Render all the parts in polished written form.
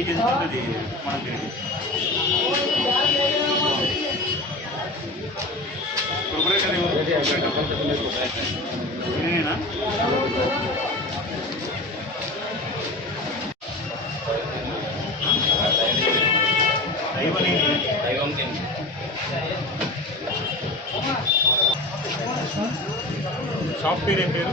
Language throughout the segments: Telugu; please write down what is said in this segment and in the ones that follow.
కేజీ ఎంత ఉంటుంది మనకి ఇదేనా షాప్ పేరు ఏం పేరు?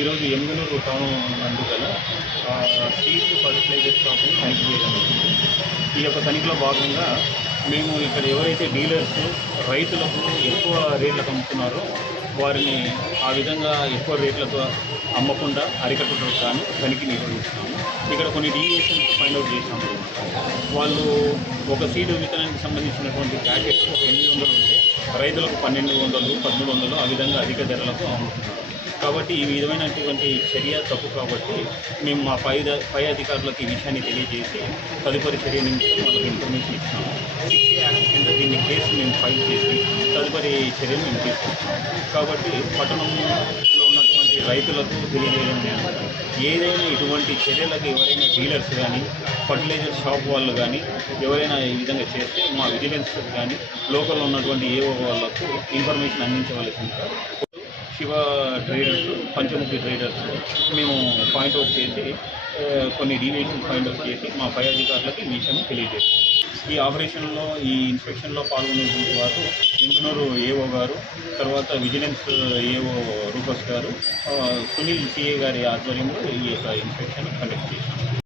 ఈరోజు ఎమ్మెనూరు టౌన్ నందు గల సీడ్స్ ఫర్టిలైజర్ షాప్ని తనిఖీ చేయడం జరిగింది. ఈ యొక్క తనిఖీలో భాగంగా మేము ఇక్కడ ఎవరైతే డీలర్స్ రైతులకు ఎక్కువ రేట్లకు అమ్ముతున్నారో వారిని ఆ విధంగా ఎక్కువ రేట్లకు అమ్మకుండా అరికట్టడం కానీ తనిఖీ నిర్వహిస్తున్నాము. ఇక్కడ కొన్ని డీవియేషన్స్ ఫైండ్ అవుట్ చేసాము. వాళ్ళు ఒక సీడ్ విత్తనానికి సంబంధించినటువంటి ప్యాకెట్స్ 800 ఉంటే రైతులకు 1200, 1300 ఆ విధంగా అధిక ధరలకు అమ్ముతున్నారు. కాబట్టి ఈ విధమైనటువంటి చర్య తప్పు. కాబట్టి మేము మా పై అధికారులకు ఈ విషయాన్ని తెలియజేసి తదుపరి చర్య నుంచి వాళ్ళకి ఇన్ఫర్మేషన్ ఇచ్చినాము. 60 యాక్ట్ కింద దీన్ని కేసు మేము ఫైల్ చేసి తదుపరి చర్యలు మేము తీసుకుంటాం. కాబట్టి పట్టణంలో ఉన్నటువంటి రైతులకు తెలియజేయడం ఏదైనా ఇటువంటి చర్యలకు ఎవరైనా డీలర్స్ కానీ ఫర్టిలైజర్ షాప్ వాళ్ళు కానీ ఎవరైనా ఈ విధంగా చేస్తే మా విజిలెన్స్ కానీ లోకల్లో ఉన్నటువంటి ఏవో వాళ్ళకు ఇన్ఫర్మేషన్ అందించవలసిందిగా శివ ట్రేడర్స్, పంచముఖి ట్రేడర్స్ మేము పాయింట్అవుట్ చేసి కొన్ని డీవియేషన్ పాయింట్అవుట్ చేసి మా పై అధికారులకు ఈ విషయం తెలియజేస్తాం. ఈ ఆపరేషన్లో ఈ ఇన్స్పెక్షన్లో పాల్గొనేటువంటి వారు ఎమ్మెనూరు ఏఓ గారు, తర్వాత విజిలెన్స్ ఏఓ రూపస్ గారు, సునీల్ సిఏ గారి ఆధ్వర్యంలో ఈ యొక్క ఇన్స్పెక్షన్ కండక్ట్ చేశాం.